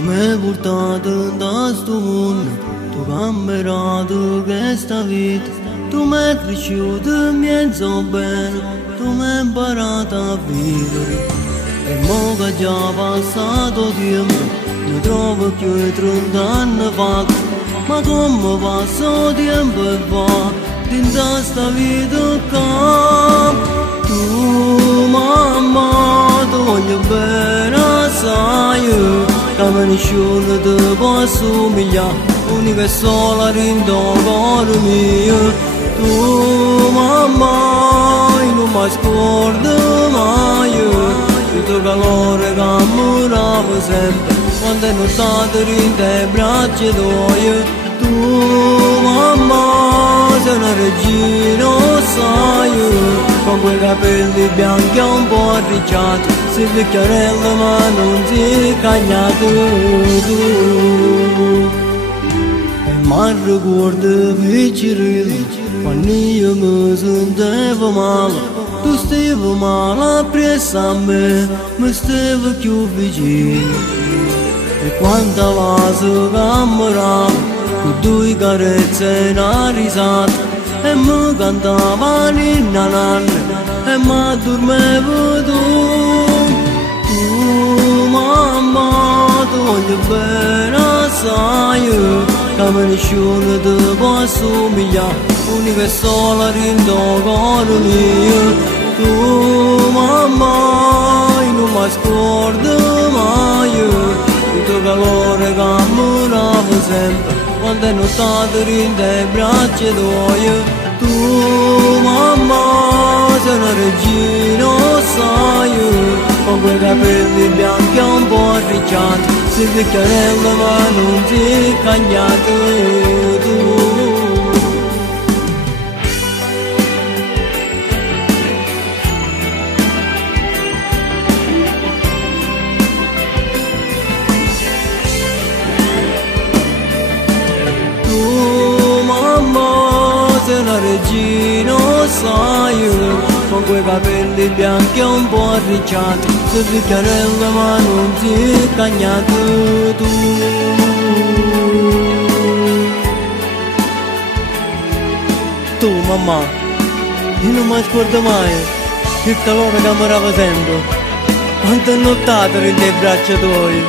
mi hai portato da sto mondo, tu hai cambiato questa vita, tu mi hai cresciuto in mezzo bene, tu mi hai imparato a vivere. E mo che già passato tempo, mi trovo più di 30 anni fa, ma come passa tempo e va, dentro sta vita qua, tu mamma, tu voglio bene assai. Come nessuno ti può somigliare, unica e sola rindo cuore mio. Tu mamma, non mi scordo mai, il tuo calore che amoravo sempre, quando è notte rindo ai braccia tue. Tu mamma, sei una regina, sai, con quei capelli bianchi e un po' arricciati, si vecchiarella ma non si cagnato tu. E mi ricordo piccirello, quando io mi sentivo male, tu stavi male appresso a me, mi stavi più vicino. E quando la si camminava, con due carezze e una risata, e mi cantava ninna nanna, e mi dormevo tu. Tu mamma, tu voglio bene assai, come nessuno ti può somigliare, unica e sola rindo cuore mio. Tu mamma, non mi scordo mai, il tuo calore che amoravo sempre, quando è notte rindo ai braccia tue. Tu mamma, sei una regina, sai, con quei capelli bianchi e un po' arricciati, si vecchiarella ma non si cagnato tu. Sei una regina, sai, con quei capelli bianchi e un po' arricciati, si vecchiarella ma non si cagnato tu. Tu mamma, io non mi scordo mai il calore che amoravo sempre, quante nottate rinde i braccia tuoi.